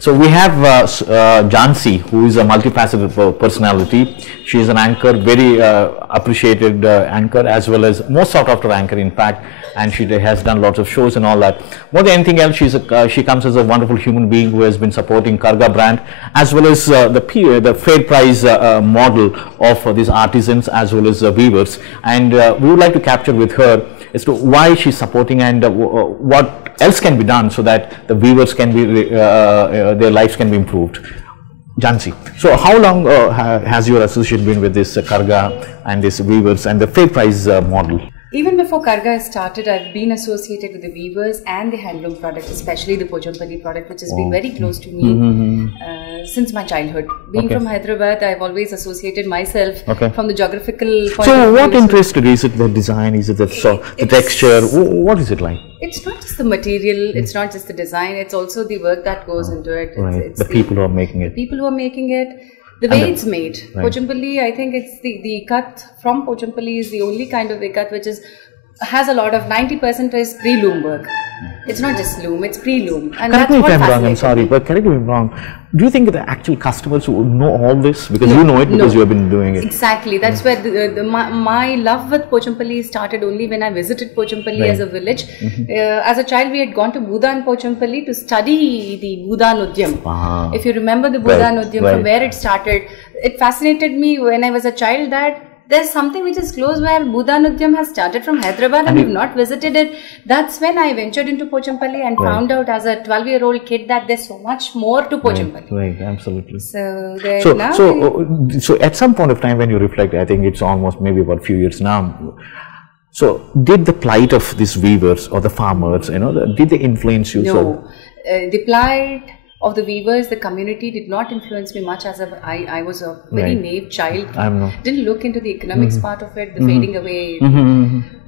So we have Jhansi, who is a multifaceted personality. She is an anchor, very appreciated anchor, as well as most sought after anchor, in fact, and she has done lots of shows and all that. More than anything else, she comes as a wonderful human being who has been supporting Karga brand, as well as the fair price model of these artisans as well as weavers. And we would like to capture with her as to why she's supporting and what else can be done so that the weavers can be, their lives can be improved. Jhansi, so how long has your association been with this Karga and this weavers and the fair price model? Even before Karga started, I've been associated with the weavers and the handloom product, especially the Pochampalli product, which has been very close to me since my childhood. Being from Hyderabad, I've always associated myself from the geographical point of view. So what interested? Is it the design? Is it the texture? What is it like? It's not just the material, it's not just the design, it's also the work that goes into it. It's the people who are making it. The people who are making it. The way it's made. Pochampalli, I think it's the ikat from Pochampalli is the only kind of ikat which has a lot of 90% is pre-loom work. It's not just loom, it's pre-loom. And correct me if I'm wrong, I'm sorry, but correct me if I'm wrong. Do you think the actual customers would know all this? Because you know it because you have been doing it. Exactly. That's where my love with Pochampalli started only when I visited Pochampalli as a village. As a child, we had gone to Bhudan Pochampalli to study the Bhudan Udyam. If you remember the Bhudan Udyam, from where it started, it fascinated me when I was a child that there's something which is close where Bhudan Udyam has started from Hyderabad and we've not visited it. That's when I ventured into Pochampalli and found out as a 12-year-old kid that there's so much more to Pochampalli. Right, absolutely. So at some point of time when you reflect, I think it's almost maybe about a few years now. So did the plight of these weavers or the farmers, did they influence you? No, the plight of the weavers, the community did not influence me much as I was a very naive child. Didn't look into the economics part of it, the fading away.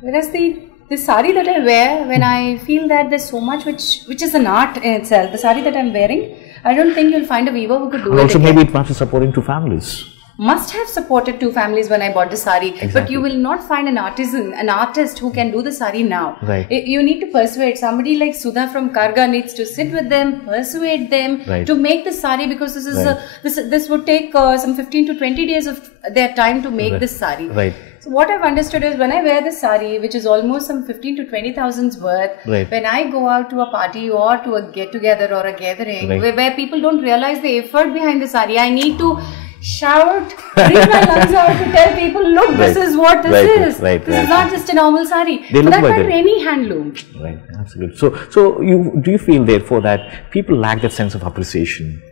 Whereas the sari that I wear, when I feel that there's so much which is an art in itself, the sari that I'm wearing, I don't think you'll find a weaver who could do it. Also, maybe it must be supporting two families. Must have supported two families when I bought the sari, but you will not find an artist who can do the sari now. You need to persuade somebody like Sudha from Karga needs to sit with them, persuade them to make the sari, because this is this would take some 15 to 20 days of their time to make this sari. So what I've understood is when I wear the sari, which is almost some 15 to 20,000's worth, when I go out to a party or to a get-together or a gathering where people don't realize the effort behind the sari, I need to shout, breathe my lungs out to tell people, look, this is what this is. This is not just a normal sari. For that matter, any handloom. Right, absolutely. So do you feel therefore that people lack that sense of appreciation?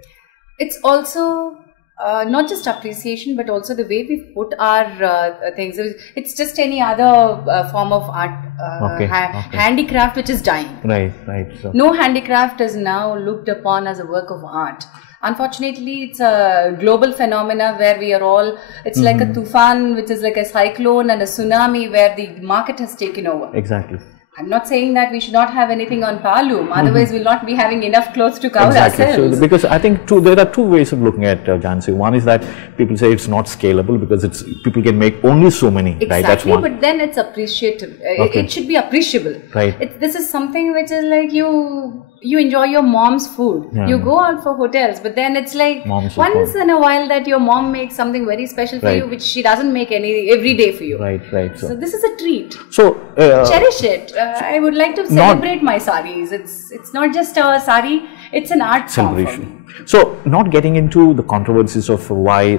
It's also not just appreciation, but also the way we put our things. It's just any other form of art, handicraft which is dying. So no handicraft is now looked upon as a work of art. Unfortunately, it's a global phenomena where we are all, it's like a tufan, which is like a cyclone and a tsunami where the market has taken over. Exactly. I'm not saying that we should not have anything on Palum, otherwise we'll not be having enough clothes to cover ourselves. So, because I think there are two ways of looking at Jhansi. One is that people say it's not scalable because people can make only so many. Exactly, that's one. But then it's appreciative. It should be appreciable. This is something which is like you enjoy your mom's food. You go out for hotels, but then it's like once in a while that your mom makes something very special for you, which she doesn't make every day for you. So this is a treat. So cherish it. I would like to celebrate my saris. It's not just a sari, it's an art celebration. So not getting into the controversies of why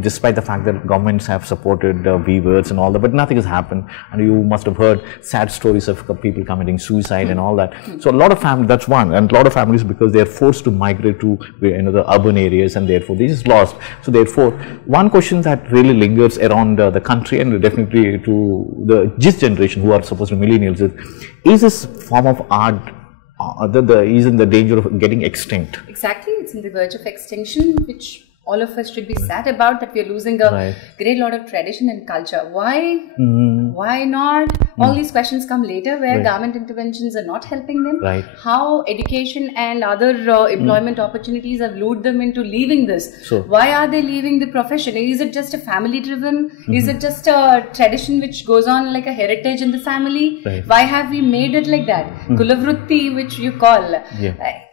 despite the fact that governments have supported weavers and all that, but nothing has happened, and you must have heard sad stories of people committing suicide and all that. So a lot of families, that's one, and a lot of families, because they are forced to migrate to the urban areas, and therefore this is lost. So therefore, one question that really lingers around the country and definitely to the this generation who are supposed to be millennials is this form of art is in the danger of getting extinct? Exactly, it's in the verge of extinction, which all of us should be sad about, that we are losing a great lot of tradition and culture. Why? Why not? All these questions come later where government interventions are not helping them. Right. How education and other employment opportunities have lured them into leaving this. So, why are they leaving the profession? Is it just a family driven? Is it just a tradition which goes on like a heritage in the family? Right. Why have we made it like that? Kulavrutti, which you call,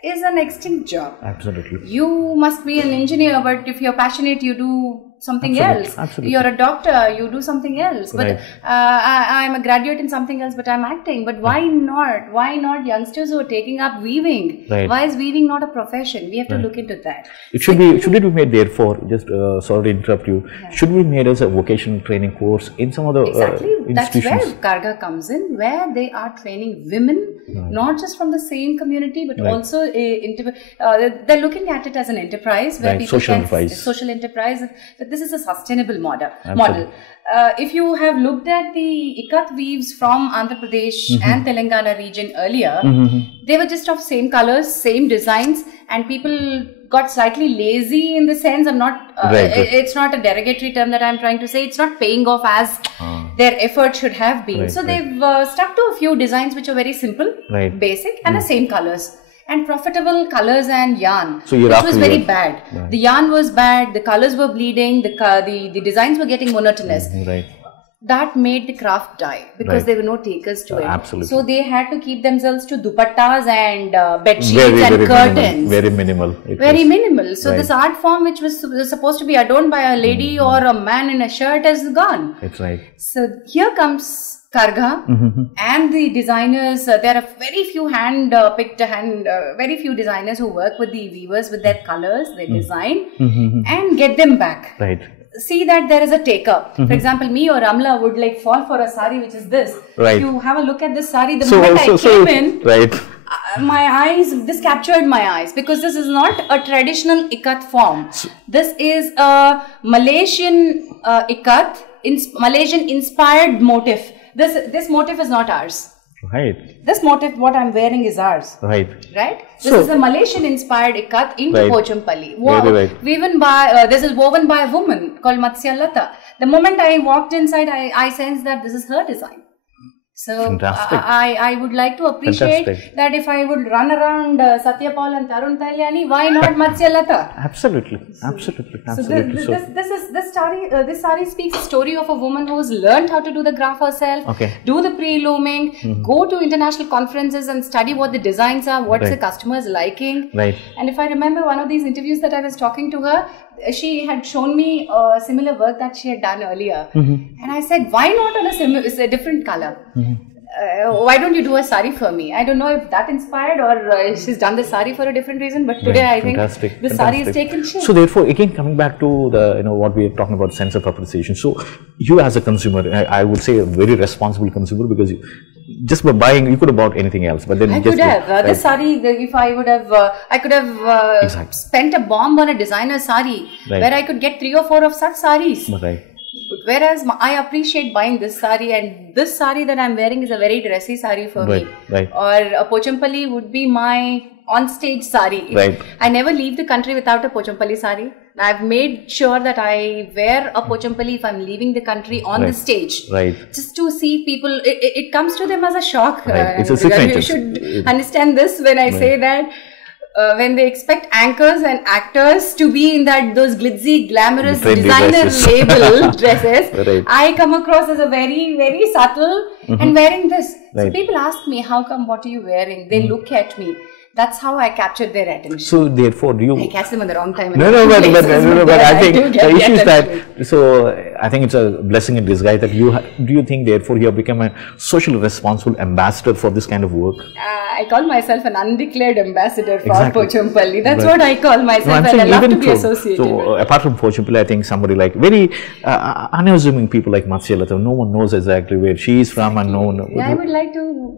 is an extinct job. Absolutely. You must be an engineer, but if you're passionate, you do something else. Absolutely. You're a doctor, you do something else. But I'm a graduate in something else, but I'm acting. But why not? Why not youngsters who are taking up weaving? Why is weaving not a profession? We have to look into that. It should be. Should it be made therefore? Just sorry to interrupt you. Should be made as a vocational training course in some of the institutions. That's where Karga comes in, where they are training women, not just from the same community, but also they're looking at it as an enterprise where people social enterprise. But this is a sustainable model. If you have looked at the Ikat weaves from Andhra Pradesh and Telangana region earlier, they were just of same colors, same designs, and people got slightly lazy in the sense. I'm not. It's not a derogatory term that I'm trying to say. It's not paying off as their effort should have been. So they've stuck to a few designs which are very simple, basic, and the same colors. And profitable colors and yarn, which was very bad. The yarn was bad, the colors were bleeding, the designs were getting monotonous. That made the craft die because there were no takers to it. Absolutely. So they had to keep themselves to dupattas and bed sheets and curtains. Very minimal. Very minimal. So this art form which was supposed to be adorned by a lady or a man in a shirt has gone. That's right. So here comes Karga and the designers. There are very few very few designers who work with the weavers with their colors, their design, and get them back. Right. See that there is a taker. For example, me or Ramla would like fall for a sari which is this. Right. If you have a look at this sari, the moment I came in, my eyes, this captured my eyes because this is not a traditional ikat form. This is a Malaysian ikat, Malaysian inspired motif. This motif is not ours. Right. This motif, what I'm wearing, is ours. Right. Right. This is a Malaysian-inspired ikat in Pochampally. This is woven by a woman called Matsya Lata. The moment I walked inside, I sensed that this is her design. So I would like to appreciate that if I would run around Satya Paul and Tarun Tailiani, why not Matsya Lata? Absolutely. So this sari speaks a story of a woman who has learned how to do the graph herself, do the pre-looming, go to international conferences and study what the designs are, what's the customers liking. And if I remember one of these interviews that I was talking to her, she had shown me similar work that she had done earlier. And I said, why not on a different color? Why don't you do a sari for me? I don't know if that inspired or she's done the sari for a different reason, but today I think the sari is taken shape. So therefore, again, coming back to the, what we are talking about, sense of appreciation. So you as a consumer, I would say a very responsible consumer, because just by buying, you could have bought anything else, but then I could have this sari. If I would have, I could have spent a bomb on a designer sari where I could get 3 or 4 of such saris. Whereas I appreciate buying this sari, and this sari that I'm wearing is a very dressy sari for me. Or a Pochampally would be my on-stage sari. I never leave the country without a Pochampally sari. I've made sure that I wear a Pochampally if I'm leaving the country on the stage. Just to see people, it comes to them as a shock. It's a signature. You should understand this when I say that. When they expect anchors and actors to be in those glitzy, glamorous designer label dresses, I come across as a very, very subtle and wearing this. So people ask me, how come, what are you wearing? They look at me. That's how I captured their attention. So therefore, I catch them at the wrong time. But I think the issue is that, so I think it's a blessing in disguise that do you think therefore you have become a socially responsible ambassador for this kind of work? I call myself an undeclared ambassador for Pochampally. That's what I call myself, and I love to be associated with. So apart from Pochampally, I think somebody like very unassuming people like Matsya Lata, no one knows exactly where she is from, and no one. I would like to,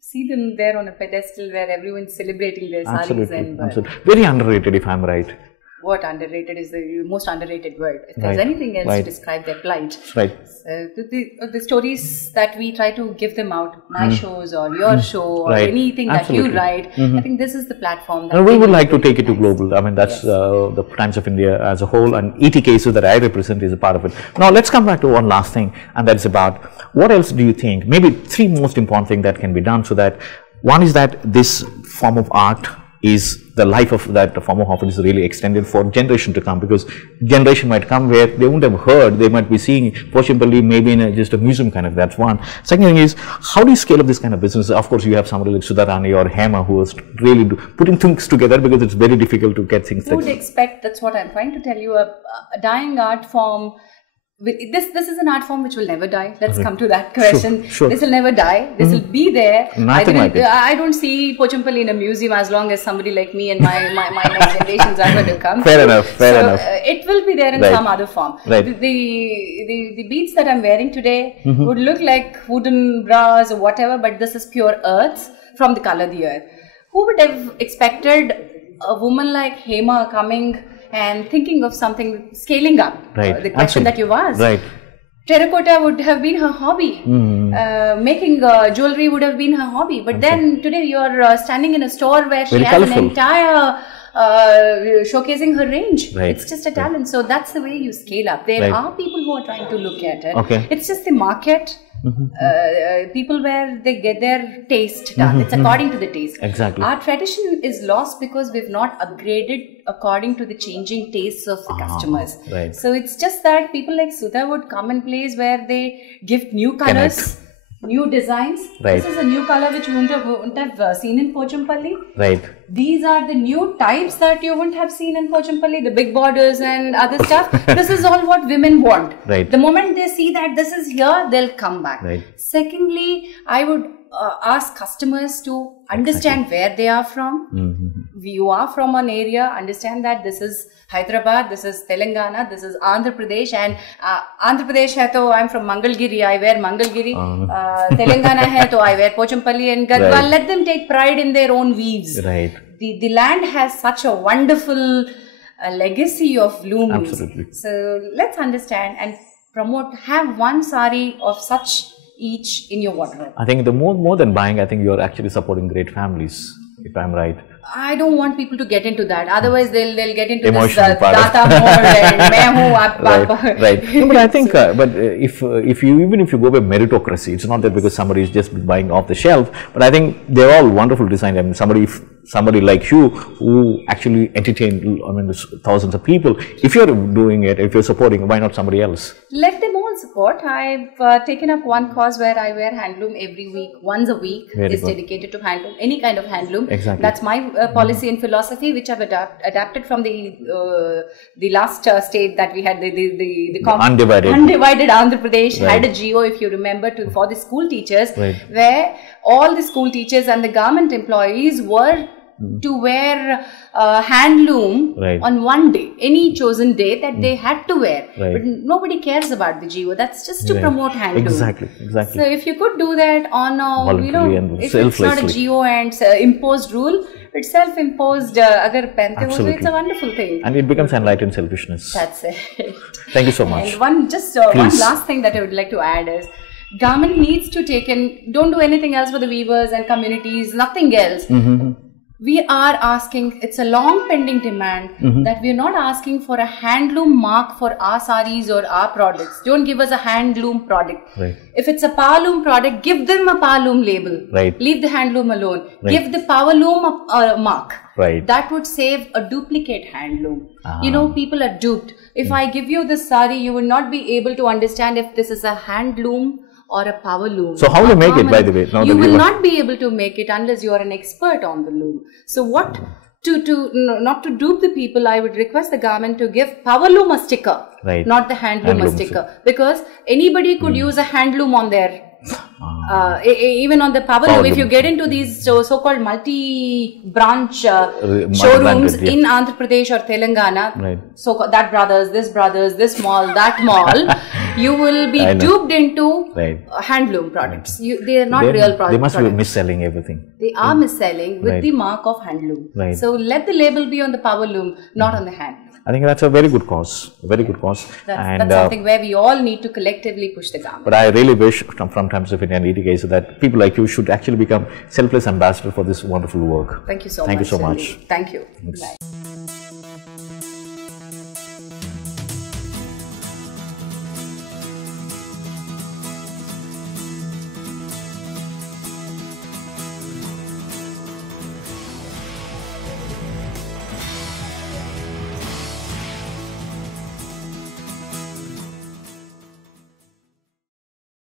see them there on a pedestal where everyone's celebrating their saris. Absolutely. Very underrated, if I'm right. what underrated is the most underrated word. If there's anything else to describe their plight. Right. So the stories that we try to give them out, my shows or your show or anything that you write, I think this is the platform. That we would like to take it to global. I mean, that's the Times of India as a whole, and ET Cases that I represent is a part of it. Now, let's come back to one last thing, and that's about what else do you think, maybe 3 most important things that can be done so that, one is that this form of art is the life of that form of art is really extended for generation to come, because generation might come where they wouldn't have heard, they might be seeing Pochampally maybe in just a museum kind of, that's one. Second thing is, how do you scale up this kind of business? Of course, you have somebody like Sudha Rani or Hema who is really putting things together, because it's very difficult to get things. You would expect, that's what I'm trying to tell you, a dying art form. This is an art form which will never die. Let's come to that question. Sure. This will never die. This will be there. Nothing like it. I don't see Pochampally in a museum as long as somebody like me and my next generations are going to come. Fair enough. It will be there in some other form. Right. The beads that I'm wearing today would look like wooden bras or whatever, but this is pure earth from the color of the earth. Who would have expected a woman like Hema coming and thinking of something, scaling up? The question that you've asked. Right. Terracotta would have been her hobby. Making jewelry would have been her hobby. But then today you're standing in a store where she has an entire showcasing her range. It's just a talent. So that's the way you scale up. There are people who are trying to look at it. It's just the market. People where they get their taste done. It's according to the taste. Exactly. Our tradition is lost because we've not upgraded according to the changing tastes of the customers. So it's just that people like Sudha would come in place where they give new colors, new designs. This is a new color which you wouldn't have seen in Pochampally. These are the new types that you wouldn't have seen in Pochampally, the big borders and other stuff. This is all what women want. The moment they see that this is here, they'll come back. Secondly, I would ask customers to understand where they are from. You are from an area, understand that this is Hyderabad, this is Telangana, this is Andhra Pradesh, and Andhra Pradesh hai to I'm from Mangalgiri, I wear Mangalgiri. Telangana hai to I wear Pochampally and Gadwal. Let them take pride in their own weaves. The land has such a wonderful legacy of looms. So let's understand and promote, have one sari of such each in your wardrobe. I think the more than buying, I think you're actually supporting great families, if I'm right. I don't want people to get into that. Otherwise, they'll get into emotional this data mode and main hu aap. No, but I think, if you go by meritocracy, it's not that because somebody is just buying off the shelf. But I think they're all wonderful design. I mean, somebody like you who actually entertain, thousands of people. If you're doing it, if you're supporting, why not somebody else? Let them all support. I've taken up one cause where I wear handloom every week. Once a week is dedicated to handloom, any kind of handloom. That's my policy and philosophy, which I've adapted from the last state that we had, the undivided Andhra Pradesh had a GO, if you remember, for the school teachers, where all the school teachers and the government employees were to wear handloom on one day, any chosen day that they had to wear. But nobody cares about the GO. That's just to promote handloom. Exactly. So if you could do that on if it's not a GO and imposed rule, it's self-imposed. Agar pehante ho, so it's a wonderful thing. And it becomes enlightened selfishness. That's it. Thank you so much. And one last thing that I would like to add is, government needs to take in, don't do anything else for the weavers and communities, nothing else. We are asking, it's a long pending demand that we are not asking for a handloom mark for our saris or our products. Don't give us a handloom product. If it's a powerloom product, give them a powerloom label. Leave the handloom alone. Give the powerloom a mark. That would save a duplicate handloom. People are duped. If I give you this sari, you will not be able to understand if this is a handloom or a power loom. So how do you make it, by the way? You will not be able to make it unless you are an expert on the loom. So not to dupe the people, I would request the government to give power loom a sticker, not the handloom a sticker. Because anybody could use a handloom on their even on the power loom. If you get into these so-called multi-branch showrooms in Andhra Pradesh or Telangana, so that this mall, that mall, you will be duped into handloom products. They are not real products. They must be mis-selling everything. They are mis-selling with the mark of handloom. So let the label be on the power loom, not on the handloom. I think that's a very good cause, very good cause. That's something where we all need to collectively push the garment. But I really wish from Times of India and ETK that people like you should actually become selfless ambassador for this wonderful work. Thank you so much. Thank you so much. Thank you. Bye.